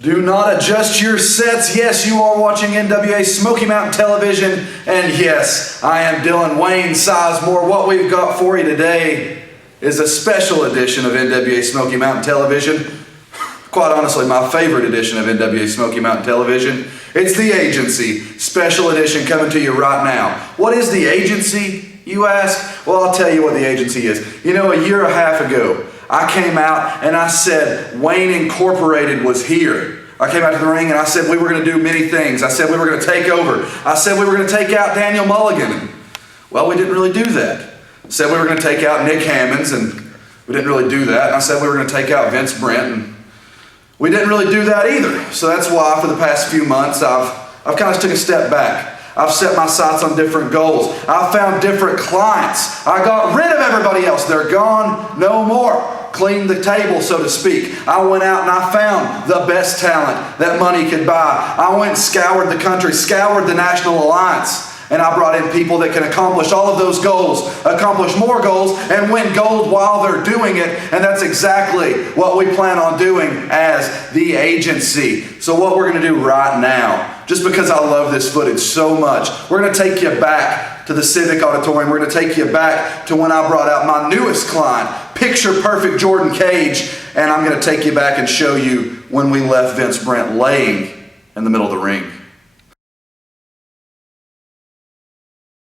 Do not adjust your sets. Yes, you are watching NWA Smoky Mountain Television. And yes, I am Dylan Wayne Sizemore. What we've got for you today is a special edition of NWA Smoky Mountain Television. Quite honestly, my favorite edition of NWA Smoky Mountain Television. It's The Agency, special edition coming to you right now. What is The Agency, you ask? Well, I'll tell you what The Agency is. You know, a year and a half ago, I came out and I said Wayne Incorporated was here. I came out to the ring and I said we were going to do many things. I said we were going to take over. I said we were going to take out Daniel Mulligan. Well, we didn't really do that. I said we were going to take out Nick Hammonds, and we didn't really do that. And I said we were going to take out Vince Brent, and we didn't really do that either. So that's why for the past few months I've kind of took a step back. I've set my sights on different goals. I found different clients. I got rid of everybody else. They're gone, no more. Cleaned the table, so to speak. I went out and I found the best talent that money could buy. I went and scoured the country, scoured the National Alliance, and I brought in people that can accomplish all of those goals, accomplish more goals, and win gold while they're doing it. And that's exactly what we plan on doing as The Agency. So what we're going to do right now, just because I love this footage so much, we're going to take you back to the Civic Auditorium. We're going to take you back to when I brought out my newest client, Picture Perfect Jordan Kage, and I'm going to take you back and show you when we left Vince Brent laying in the middle of the ring.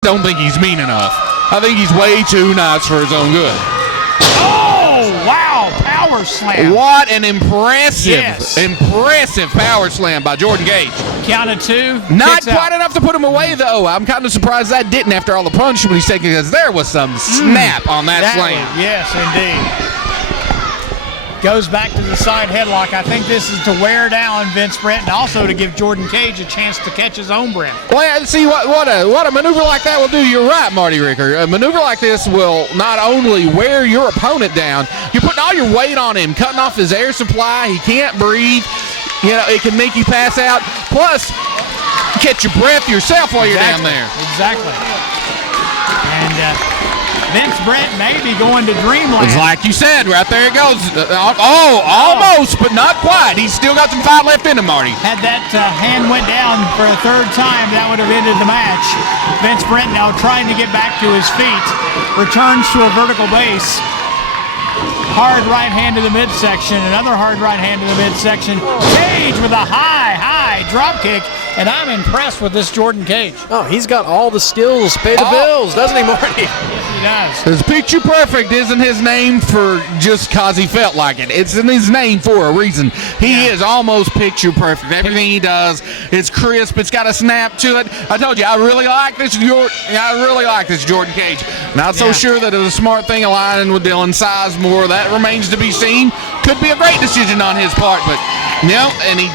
Don't think he's mean enough. I think he's way too nice for his own good. Oh, wow, power slam. What an impressive power slam by Jordan Kage. Count of two. Not quite enough to put him away, though. I'm kind of surprised that didn't after all the punishment he's taking, because there was some snap on that slam. Yes, indeed. Goes back to the side headlock. I think this is to wear down Vince Brent and also to give Jordan Kage a chance to catch his own Brent. Well, see, what a maneuver like that will do. You're right, Marty Ricker. A maneuver like this will not only wear your opponent down, you're putting all your weight on him, cutting off his air supply. He can't breathe. You know, it can make you pass out. Plus, catch your breath yourself while you're down there. Exactly. And Vince Brent may be going to dreamland. It's like you said, right there it goes. Almost, but not quite. He's still got some fight left in him, Marty. Had that hand went down for a third time, that would have ended the match. Vince Brent now trying to get back to his feet. Returns to a vertical base. Hard right hand to the midsection. Another hard right hand to the midsection. Kage with a high drop kick. And I'm impressed with this Jordan Kage. Oh, he's got all the skills, pay the bills, doesn't he, Marty? Yes, he does. His Picture Perfect isn't his name for just because he felt like it. It's in his name for a reason. He is almost Picture Perfect. Everything he does is crisp. It's got a snap to it. I told you, I really like this Jordan Kage. Not so sure that it was a smart thing aligning with Dylan Sizemore. That remains to be seen. Could be a great decision on his part, but no, and he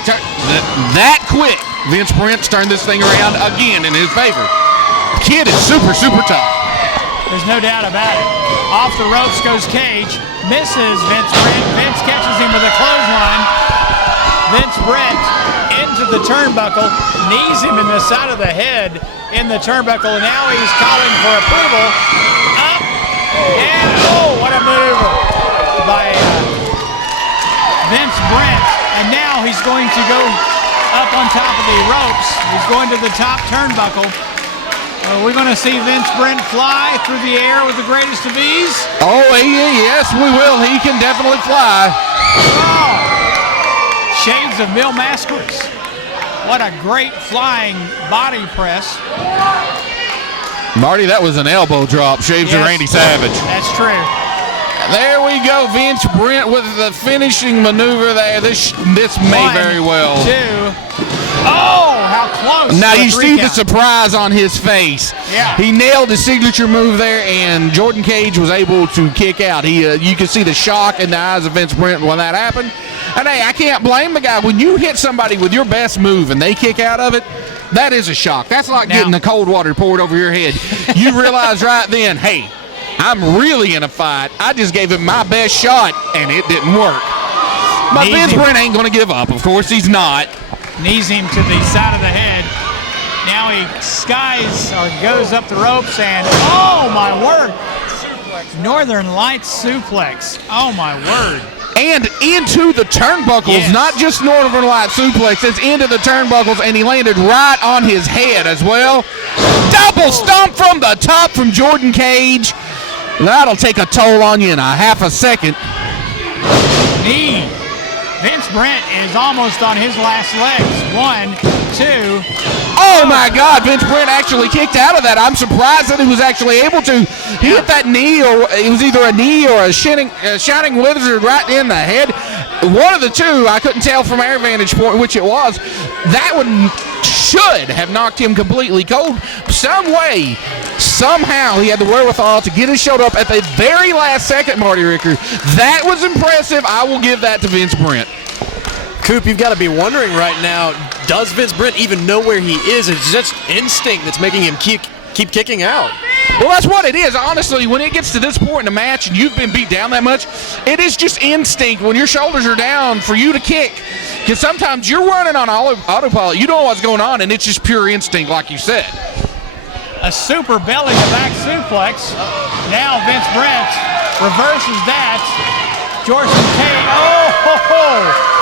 that quick. Vince Brent's turned this thing around again in his favor. The kid is super tough. There's no doubt about it. Off the ropes goes Kage. Misses Vince Brent. Vince catches him with a clothesline. Vince Brent into the turnbuckle. Knees him in the side of the head in the turnbuckle. And now he's calling for approval. Up. And what a move by Vince Brent. And now he's going to go up on top of the ropes. He's going to the top turnbuckle. We're going to see Vince Brent fly through the air with the greatest of ease. Oh, yes, we will. He can definitely fly. Oh, shades of Mil Mascaras. What a great flying body press. Marty, that was an elbow drop. Shades of Randy Savage. That's true. There we go, Vince Brent with the finishing maneuver there. This may very well. 2. Oh, how close. Now you see the surprise on his face. Yeah. He nailed his signature move there, and Jordan Kage was able to kick out. You could see the shock in the eyes of Vince Brent when that happened. And hey, I can't blame the guy. When you hit somebody with your best move and they kick out of it, that is a shock. That's like getting the cold water poured over your head. You realize right then, hey, I'm really in a fight. I just gave him my best shot, and it didn't work. But Vince Brent ain't going to give up. Of course he's not. Knees him to the side of the head. Now he goes up the ropes, and oh, my word. Northern Lights suplex. Oh, my word. and into the turnbuckles, Yes. not just Northern Light suplexes, into the turnbuckles, and he landed right on his head as well. Double stomp from the top from Jordan Kage. That'll take a toll on you in a half a second. Knee. Vince Brent is almost on his last legs. 1, 2. Oh my God, Vince Brent actually kicked out of that. I'm surprised that he was actually able to. He hit that knee, or it was either a knee or a shining wizard right in the head. One of the two, I couldn't tell from our vantage point which it was. That one should have knocked him completely cold. Some way, somehow, he had the wherewithal to get his shoulder up at the very last second, Marty Ricker. That was impressive. I will give that to Vince Brent. Coop, you've got to be wondering right now, does Vince Brent even know where he is? It's just instinct that's making him keep kicking out. Well, that's what it is. Honestly, when it gets to this point in the match and you've been beat down that much, it is just instinct when your shoulders are down for you to kick. Because sometimes you're running on autopilot. You don't know what's going on, and it's just pure instinct, like you said. A super belly to back suplex. Now Vince Brent reverses that. Jordan Kage. Oh!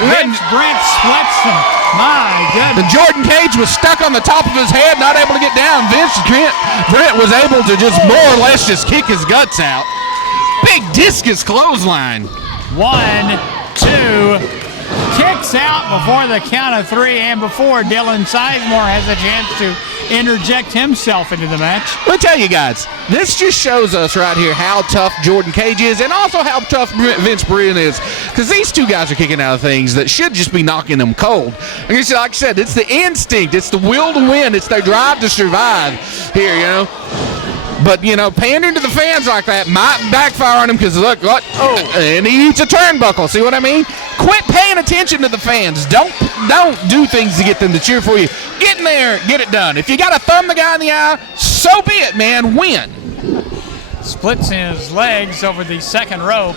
Vince Brent splits him. My goodness. And Jordan Kage was stuck on the top of his head, not able to get down. Brent was able to just more or less just kick his guts out. Big discus clothesline. 1, 2. Kicks out before the count of 3, and before Dylan Sizemore has a chance to interject himself into the match. Let me tell you guys, this just shows us right here how tough Jordan Kage is, and also how tough Vince Brent is, because these two guys are kicking out of things that should just be knocking them cold. Like I said, it's the instinct, it's the will to win, it's their drive to survive here, you know. But, you know, pandering to the fans like that might backfire on him, because look, what? Oh, and he eats a turnbuckle. See what I mean? Quit paying attention to the fans. Don't do things to get them to cheer for you. Get in there, get it done. If you got to thumb the guy in the eye, so be it, man. Win. Splits his legs over the second rope.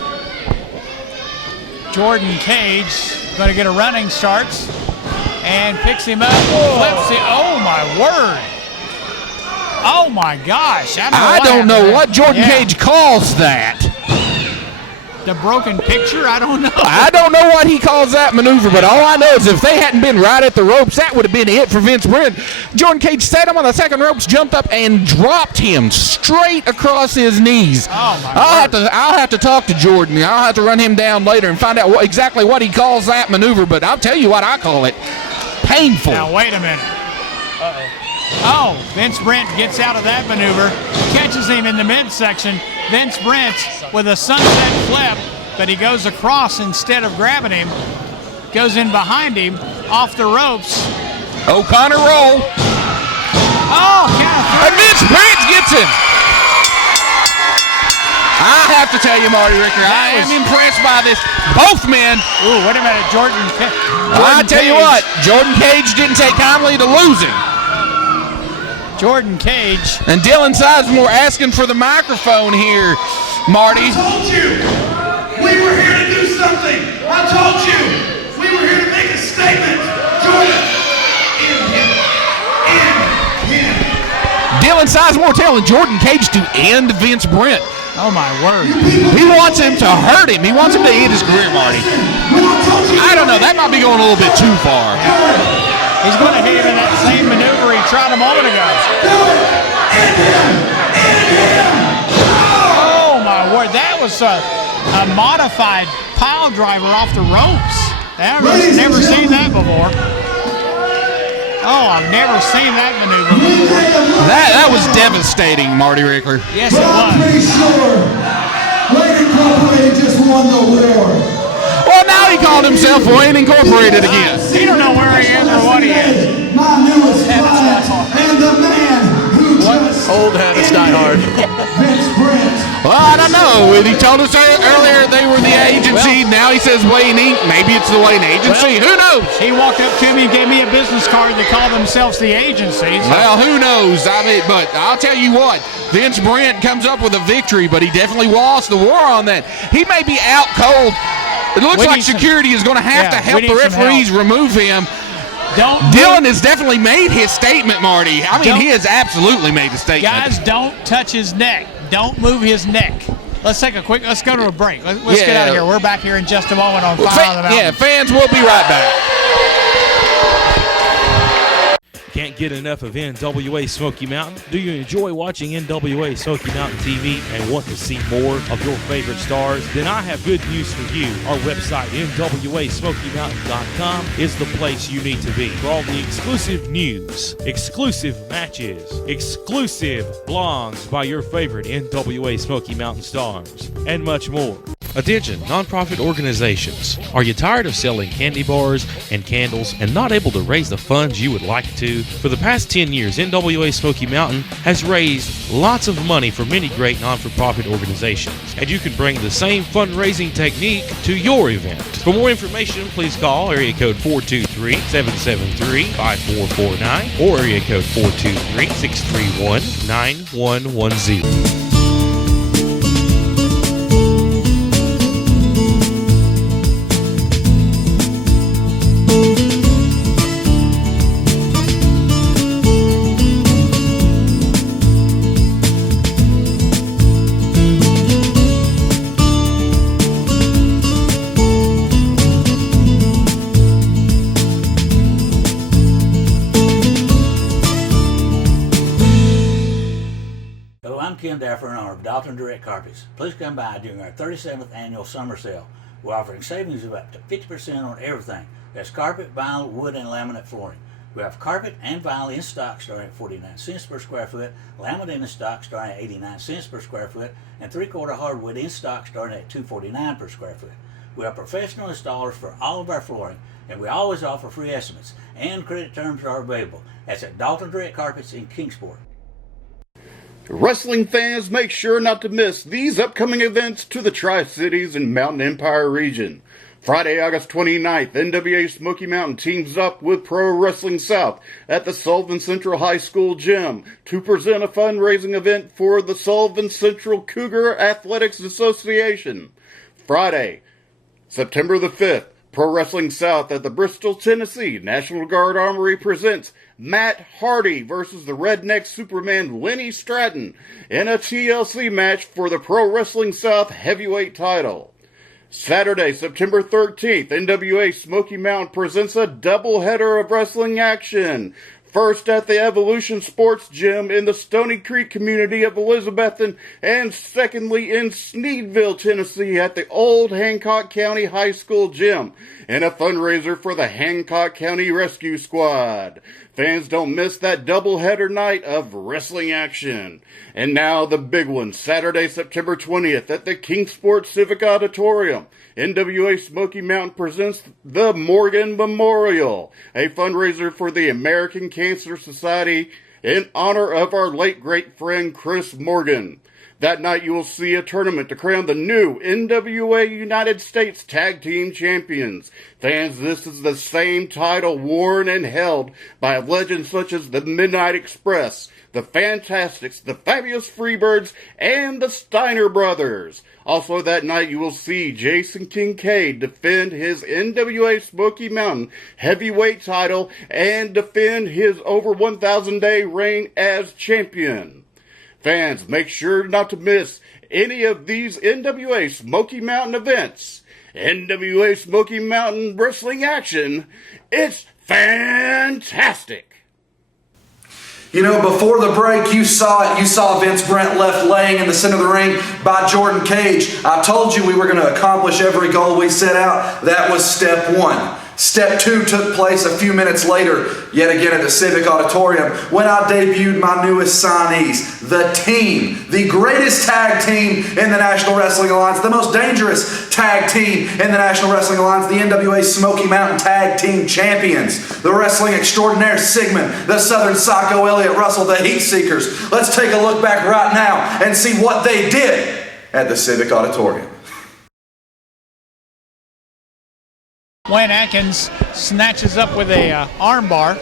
Jordan Kage going to get a running start and picks him up. Flips it. Oh, my word. Oh my gosh! I don't know what Jordan Kage calls that. The broken picture? I don't know. I don't know what he calls that maneuver, but all I know is if they hadn't been right at the ropes, that would have been it for Vince Brent. Jordan Kage set him on the second ropes, jumped up, and dropped him straight across his knees. Oh my I'll have to talk to Jordan. I'll have to run him down later and find out exactly what he calls that maneuver, but I'll tell you what I call it. Painful. Now wait a minute. Oh, Vince Brent gets out of that maneuver, catches him in the midsection. Vince Brent with a sunset flip, but he goes across instead of grabbing him. Goes in behind him, off the ropes. O'Connor roll. Oh, count of 3. And Vince Brent gets him. I have to tell you, Marty Ricker, I am impressed by this. Both men. Ooh, wait a minute, Jordan I tell you what, Jordan Kage didn't take kindly to losing. Jordan Kage. And Dylan Sizemore asking for the microphone here, Marty. I told you, we were here to do something. I told you, we were here to make a statement. Jordan, end him. Dylan Sizemore telling Jordan Kage to end Vince Brent. Oh my word. He wants him to hurt him. He wants him to end his career, Marty. I don't know. That might be going a little bit too far. He's going to hit him in that same maneuver he tried a moment ago. Oh, my word. That was a modified pile driver off the ropes. I've never seen that before. Oh, I've never seen that maneuver before. That was devastating, Marty Rickler. Yes, it was. Wayne Incorporated just won the war. Well, now he called himself Wayne Incorporated again. He don't know where he is or what he is. My newest client and the man who just Old habits die hard. Vince Brent. Well, I don't know. He told us earlier they were the agency. Now he says Wayne Inc. Maybe it's the Wayne Agency. Who knows? He walked up to me and gave me a business card. They call themselves the agency. So. Well, who knows? I mean, but I'll tell you what. Vince Brent comes up with a victory, but he definitely lost the war on that. He may be out cold. It looks like security is going to have to help the referees remove him. Dylan has definitely made his statement, Marty. I mean, he has absolutely made a statement. Guys, don't touch his neck. Don't move his neck. Let's go to a break. Let's get out of here. We're back here in just a moment on Fire on the Mountain. Yeah, fans, we'll be right back. Can't get enough of NWA Smoky Mountain? Do you enjoy watching NWA Smoky Mountain TV and want to see more of your favorite stars? Then I have good news for you. Our website, NWASmokyMountain.com, is the place you need to be for all the exclusive news, exclusive matches, exclusive blogs by your favorite NWA Smoky Mountain stars, and much more. Attention, nonprofit organizations. Are you tired of selling candy bars and candles and not able to raise the funds you would like to? For the past 10 years, NWA Smoky Mountain has raised lots of money for many great non-for-profit organizations, and you can bring the same fundraising technique to your event. For more information, please call area code 423-773-5449 or area code 423-631-9110. In honor of Dalton Direct Carpets. Please come by during our 37th annual summer sale. We're offering savings of up to 50% on everything. That's carpet, vinyl, wood, and laminate flooring. We have carpet and vinyl in stock starting at 49 cents per square foot, laminate in stock starting at 89 cents per square foot, and 3/4 hardwood in stock starting at $2.49 per square foot. We are professional installers for all of our flooring, and we always offer free estimates, and credit terms are available. That's at Dalton Direct Carpets in Kingsport. Wrestling fans, make sure not to miss these upcoming events to the Tri-Cities and Mountain Empire region. Friday, August 29th, NWA Smoky Mountain teams up with Pro Wrestling South at the Sullivan Central High School gym to present a fundraising event for the Sullivan Central Cougar Athletics Association. Friday, September the 5th, Pro Wrestling South at the Bristol, Tennessee National Guard Armory presents Matt Hardy versus the Redneck Superman Lenny Stratton in a TLC match for the Pro Wrestling South heavyweight title. Saturday, September 13th, NWA Smoky Mountain presents a doubleheader of wrestling action. First at the Evolution Sports Gym in the Stony Creek community of Elizabethton, and secondly in Sneedville, Tennessee at the Old Hancock County High School Gym in a fundraiser for the Hancock County Rescue Squad. Fans, don't miss that doubleheader night of wrestling action. And now the big one, Saturday, September 20th at the Kingsport Civic Auditorium. NWA Smoky Mountain presents the Morgan Memorial, a fundraiser for the American Cancer Society in honor of our late great friend Chris Morgan. That night you will see a tournament to crown the new NWA United States Tag Team Champions. Fans, this is the same title worn and held by legends such as the Midnight Express, the Fantastics, the Fabulous Freebirds, and the Steiner Brothers. Also that night you will see Jason Kincaid defend his NWA Smoky Mountain heavyweight title and defend his over 1,000 day reign as champion. Fans, make sure not to miss any of these NWA Smoky Mountain events. NWA Smoky Mountain wrestling action, it's fantastic. You know, before the break, you saw it. You saw Vince Brent left laying in the center of the ring by Jordan Kage. I told you we were going to accomplish every goal we set out. That was step one. Step two took place a few minutes later, yet again at the Civic Auditorium, when I debuted my newest signees, the Team, the greatest tag team in the National Wrestling Alliance, the most dangerous tag team in the National Wrestling Alliance, the NWA Smoky Mountain Tag Team Champions, the Wrestling Extraordinaire Sigmund, the Southern Psycho Elliott Russell, the Heatseekers. Let's take a look back right now and see what they did at the Civic Auditorium. Wayne Adkins snatches up with a armbar.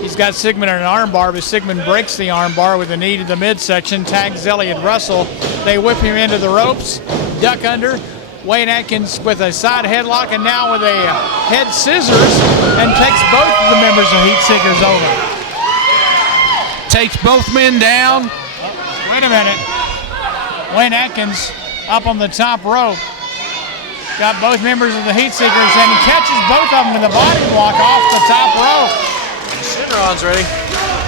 He's got Sigmund in an armbar, but Sigmund breaks the armbar with a knee to the midsection, tags Elliott Russell. They whip him into the ropes, duck under. Wayne Adkins with a side headlock and now with a head scissors and takes both of the members of Heatseekers over. Takes both men down. Wait a minute. Wayne Adkins up on the top rope. Got both members of the Heatseekers, and he catches both of them with a body block off the top rope. Shynron's ready.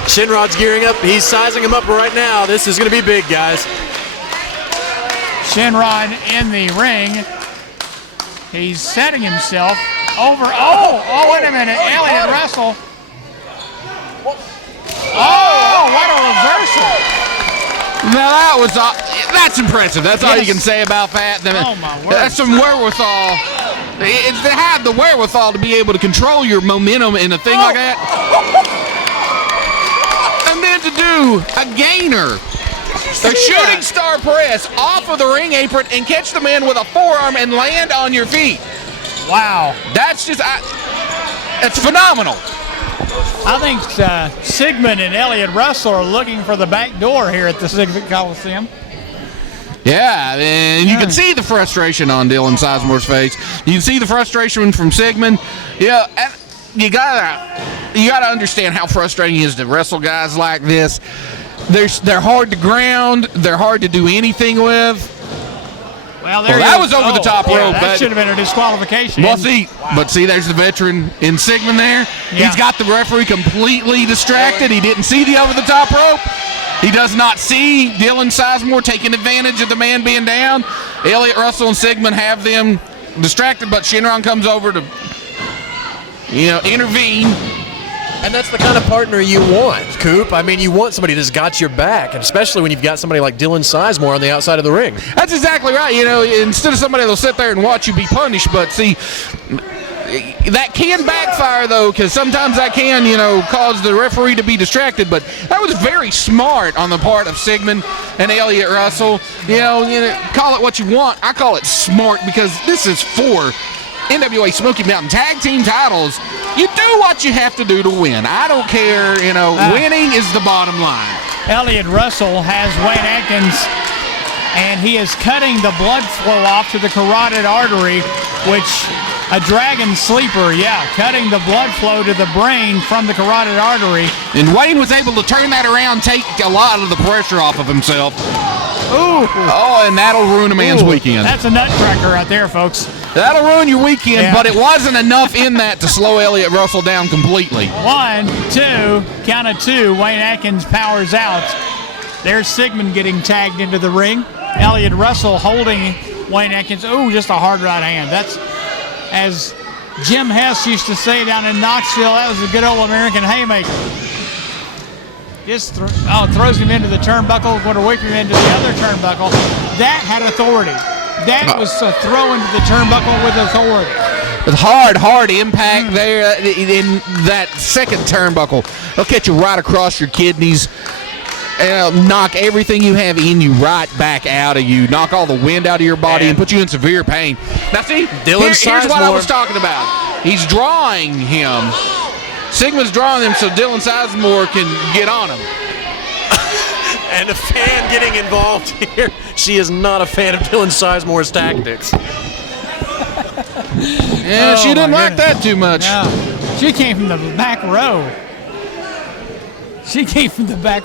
Shynron's gearing up. He's sizing him up right now. This is going to be big, guys. Shynron in the ring. He's setting himself over. Oh, wait a minute. Elliott Russell. Oh, what a reversal. Now that's impressive. That's all you can say about that. Oh, my word. That's some wherewithal. It's to have the wherewithal to be able to control your momentum in a thing like that. And then to do a gainer, a shooting star press off of the ring apron and catch the man with a forearm and land on your feet. Wow. That's just, it's phenomenal. I think Sigmund and Elliott Russell are looking for the back door here at the Civic Coliseum. Yeah, and you can see the frustration on Dylan Sizemore's face. You can see the frustration from Sigmund. Yeah, and you gotta understand how frustrating it is to wrestle guys like this. They're hard to ground. They're hard to do anything with. Well, that was over the top rope. That should have been a disqualification. Well, see, there's the veteran in Sigmund there. Yeah. He's got the referee completely distracted. He didn't see the over the top rope. He does not see Dylan Sizemore taking advantage of the man being down. Elliott Russell and Sigmund have them distracted, but Shynron comes over to, intervene. And that's the kind of partner you want, Coop. I mean, you want somebody that's got your back, and especially when you've got somebody like Dylan Sizemore on the outside of the ring. That's exactly right. Instead of somebody that'll sit there and watch you be punished, but see, that can backfire, though, because sometimes that can, cause the referee to be distracted. But that was very smart on the part of Sigmund and Elliott Russell. Call it what you want. I call it smart because this is for NWA Smoky Mountain Tag Team titles. You do what you have to do to win. I don't care. Winning is the bottom line. Elliott Russell has Wayne Adkins, and he is cutting the blood flow off to the carotid artery, which a dragon sleeper, cutting the blood flow to the brain from the carotid artery. And Wayne was able to turn that around, take a lot of the pressure off of himself. Ooh. Oh, and that'll ruin a man's weekend. That's a nutcracker right there, folks. That'll ruin your weekend, but it wasn't enough in that to slow Elliott Russell down completely. 1, 2, count of 2. Wayne Adkins powers out. There's Sigmund getting tagged into the ring. Elliott Russell holding Wayne Adkins. Oh, just a hard right hand. That's, as Jim Hess used to say down in Knoxville, that was a good old American haymaker. Just throws him into the turnbuckle, going to whip him into the other turnbuckle. That had authority. That was a throw into the turnbuckle with authority. With hard impact there in that second turnbuckle. They'll catch you right across your kidneys. And knock everything you have in you right back out of you. Knock all the wind out of your body and put you in severe pain. Now see, here's what I was talking about. He's drawing him. Sigmund's drawing him so Dylan Sizemore can get on him. And a fan getting involved here. She is not a fan of Dylan Sizemore's tactics. Yeah, she didn't like that too much. No. She came from the back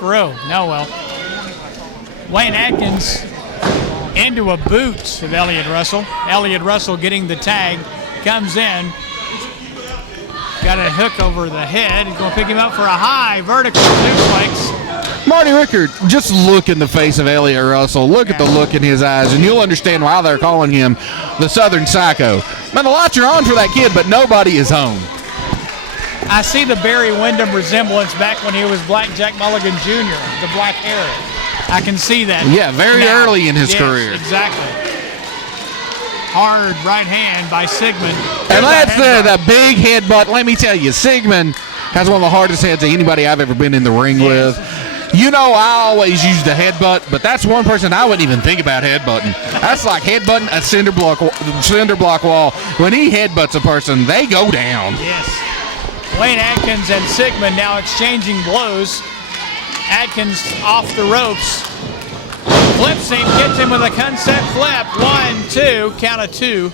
row. No, well. Wayne Adkins into a boot of Elliott Russell. Elliott Russell getting the tag. Comes in. Got a hook over the head. He's going to pick him up for a high vertical suplex. Marty Rickard, just look in the face of Elliott Russell. Look at the look in his eyes, and you'll understand why they're calling him the Southern Psycho. Man, the lights are on for that kid, but nobody is home. I see the Barry Windham resemblance back when he was Black Jack Mulligan Jr., the black hair. I can see that. Yeah, very early in his career. Exactly. Hard right hand by Sigmund. And that's the big headbutt. Let me tell you, Sigmund has one of the hardest heads of anybody I've ever been in the ring with. I always use the headbutt, but that's one person I wouldn't even think about headbutting. That's like headbutting a cinder block wall. When he headbutts a person, they go down. Yes. Wayne Adkins and Sigmund now exchanging blows. Adkins off the ropes. Flips him, gets him with a concept flip. 1, 2, count of 2.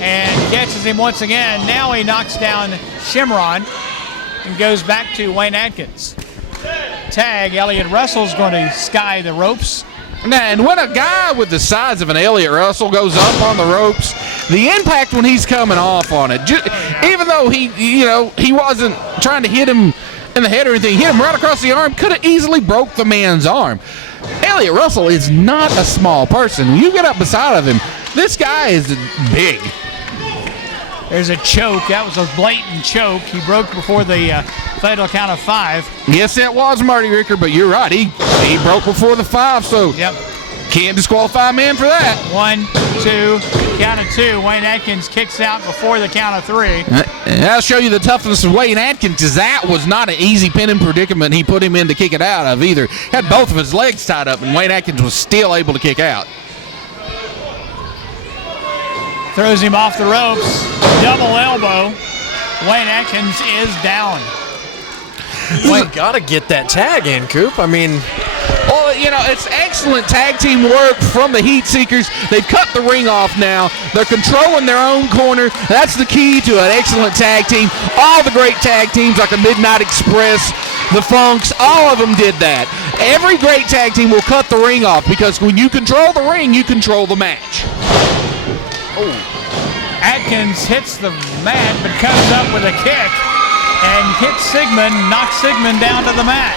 And catches him once again. Now he knocks down Shynron and goes back to Wayne Adkins. Tag, Elliott Russell's going to sky the ropes. Now, and when a guy with the size of an Elliott Russell goes up on the ropes, the impact when he's coming off on it, even though he wasn't trying to hit him in the head or anything, hit him right across the arm, could have easily broke the man's arm. Elliott Russell is not a small person. When you get up beside of him, this guy is big. There's a choke. That was a blatant choke. He broke before the fatal count of 5. Yes, that was Marty Ricker, but you're right. He broke before the 5, so can't disqualify a man for that. 1, 2, count of 2. Wayne Adkins kicks out before the count of 3. And that'll show you the toughness of Wayne Adkins, because that was not an easy pinning predicament he put him in to kick it out of either. Had both of his legs tied up, and Wayne Adkins was still able to kick out. Throws him off the ropes. Double elbow. Wayne Adkins is down. You gotta get that tag in, Coop. I mean, well, it's excellent tag team work from the Heatseekers. They've cut the ring off now. They're controlling their own corner. That's the key to an excellent tag team. All the great tag teams like the Midnight Express, the Funks, all of them did that. Every great tag team will cut the ring off, because when you control the ring, you control the match. Atkins hits the mat, but comes up with a kick and hits Sigmund, knocks Sigmund down to the mat.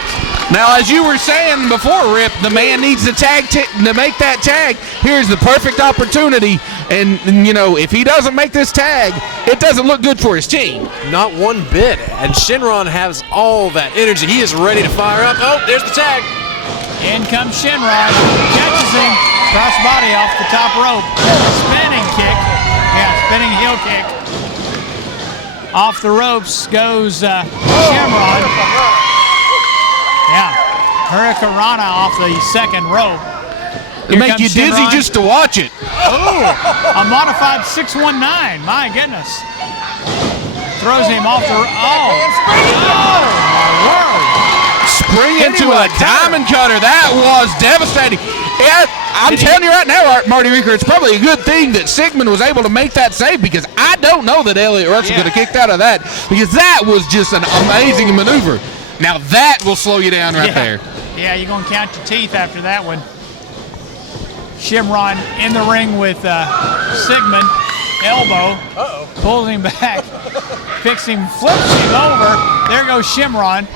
Now, as you were saying before, Rip, the man needs to to make that tag. Here's the perfect opportunity, and if he doesn't make this tag, it doesn't look good for his team. Not one bit. And Shynron has all that energy. He is ready to fire up. Oh, there's the tag. In comes Shynron, catches him, crossbody off the top rope, spinning kick. Spinning heel kick. Off the ropes goes Shynron. Hurricanrana off the second rope. It make you dizzy just to watch it. Ooh, a modified 619. My goodness. Throws him off the my word. Spring into a diamond cutter. That was devastating. I'm telling you right now, Marty Ricker, it's probably a good thing that Sigmund was able to make that save, because I don't know that Elliott Russell could have kicked out of that, because that was just an amazing maneuver. Now that will slow you down right there. Yeah, you're going to count your teeth after that one. Shynron in the ring with Sigmund. Elbow. Pulls him back. Picks him, flips him over. There goes Shynron.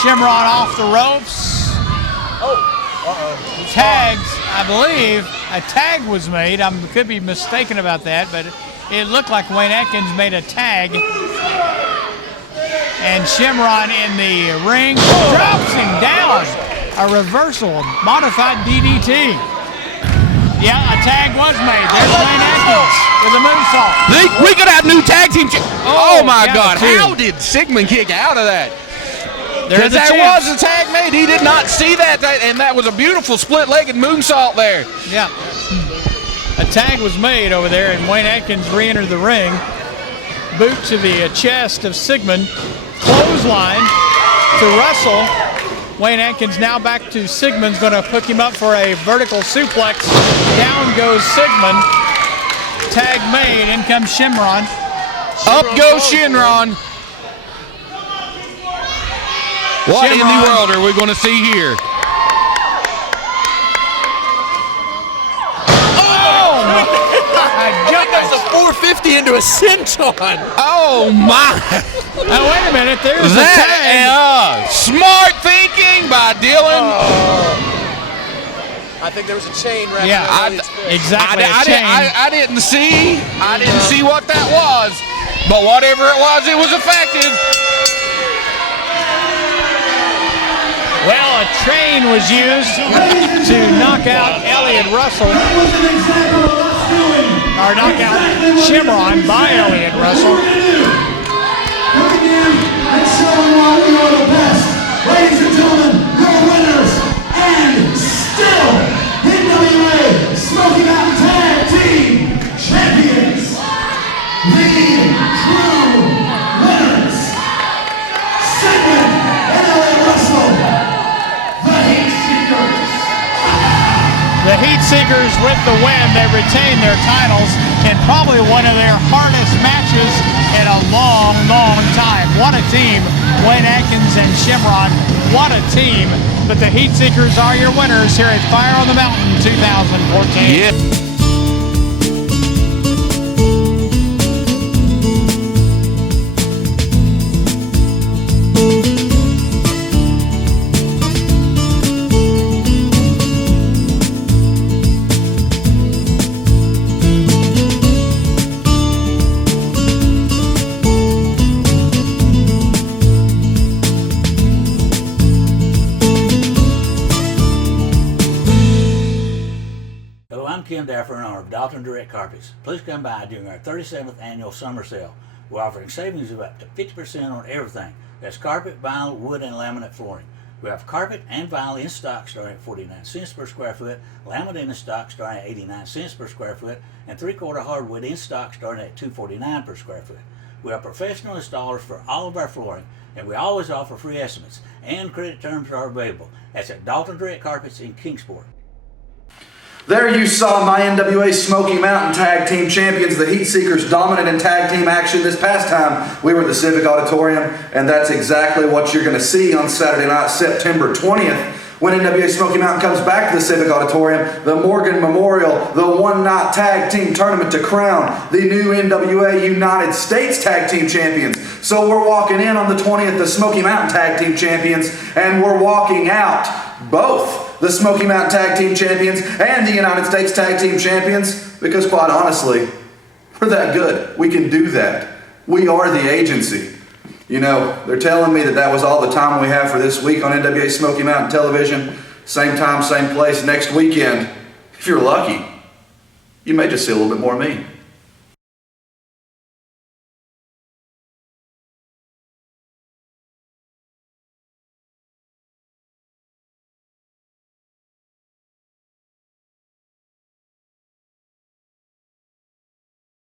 Shynron off the ropes. Tags, I believe a tag was made. I could be mistaken about that, but it looked like Wayne Adkins made a tag. And Shynron in the ring drops him down. A reversal, modified DDT. Yeah, a tag was made. There's Wayne Adkins with a moonsault. We could have new tag team. Oh my God! 2. How did Sigmund kick out of that? There's Because that was a tag made. He did not see that, and that was a beautiful split-legged moonsault there. Yeah. A tag was made over there, and Wayne Adkins re-entered the ring. Boot to the chest of Sigmund. Clothesline to Russell. Wayne Adkins now back to Sigmund's going to hook him up for a vertical suplex. Down goes Sigmund. Tag made. In comes Shynron. Up goes Shynron. What in the world are we going to see here? Oh my God! That's a 450 into a senton. Oh my! Now wait a minute. There's a tag. Smart thinking by Dylan. I think there was a chain wrapped Yeah, exactly. I didn't see what that was, but whatever it was effective. Well, a train was used to knock out Elliott Russell, or knock out Shynron by Elliott Russell. Coming in and showing why we are the best. Ladies and gentlemen, your winners, and still NWA Smoky Mountain Tag Team Champions. The true winners. Sigmund and Elliott Russell. The Heatseekers with the win. They retain their titles in probably one of their hardest matches in a long, long time. What a team. Wayne Adkins and Shynron what a team. But the Heatseekers are your winners here at Fire on the Mountain 2014. Yeah. I'm Daffer, owner of Dalton Direct Carpets. Please come by during our 37th annual summer sale. We're offering savings of up to 50% on everything. That's carpet, vinyl, wood, and laminate flooring. We have carpet and vinyl in stock starting at 49 cents per square foot, laminate in stock starting at 89 cents per square foot, and 3/4 hardwood in stock starting at $2.49 per square foot. We are professional installers for all of our flooring, and we always offer free estimates, and credit terms are available. That's at Dalton Direct Carpets in Kingsport. There you saw my NWA Smoky Mountain Tag Team Champions, the Heatseekers, dominant in tag team action. This past time, we were at the Civic Auditorium, and that's exactly what you're going to see on Saturday night, September 20th, when NWA Smoky Mountain comes back to the Civic Auditorium, the Morgan Memorial, the one-night tag team tournament to crown the new NWA United States Tag Team Champions. So we're walking in on the 20th, the Smoky Mountain Tag Team Champions, and we're walking out both the Smoky Mountain Tag Team Champions and the United States Tag Team Champions, because quite honestly, we're that good. We can do that. We are the agency. You know, they're telling me that that was all the time we have for this week on NWA Smoky Mountain Television. Same time, same place next weekend. If you're lucky, you may just see a little bit more of me.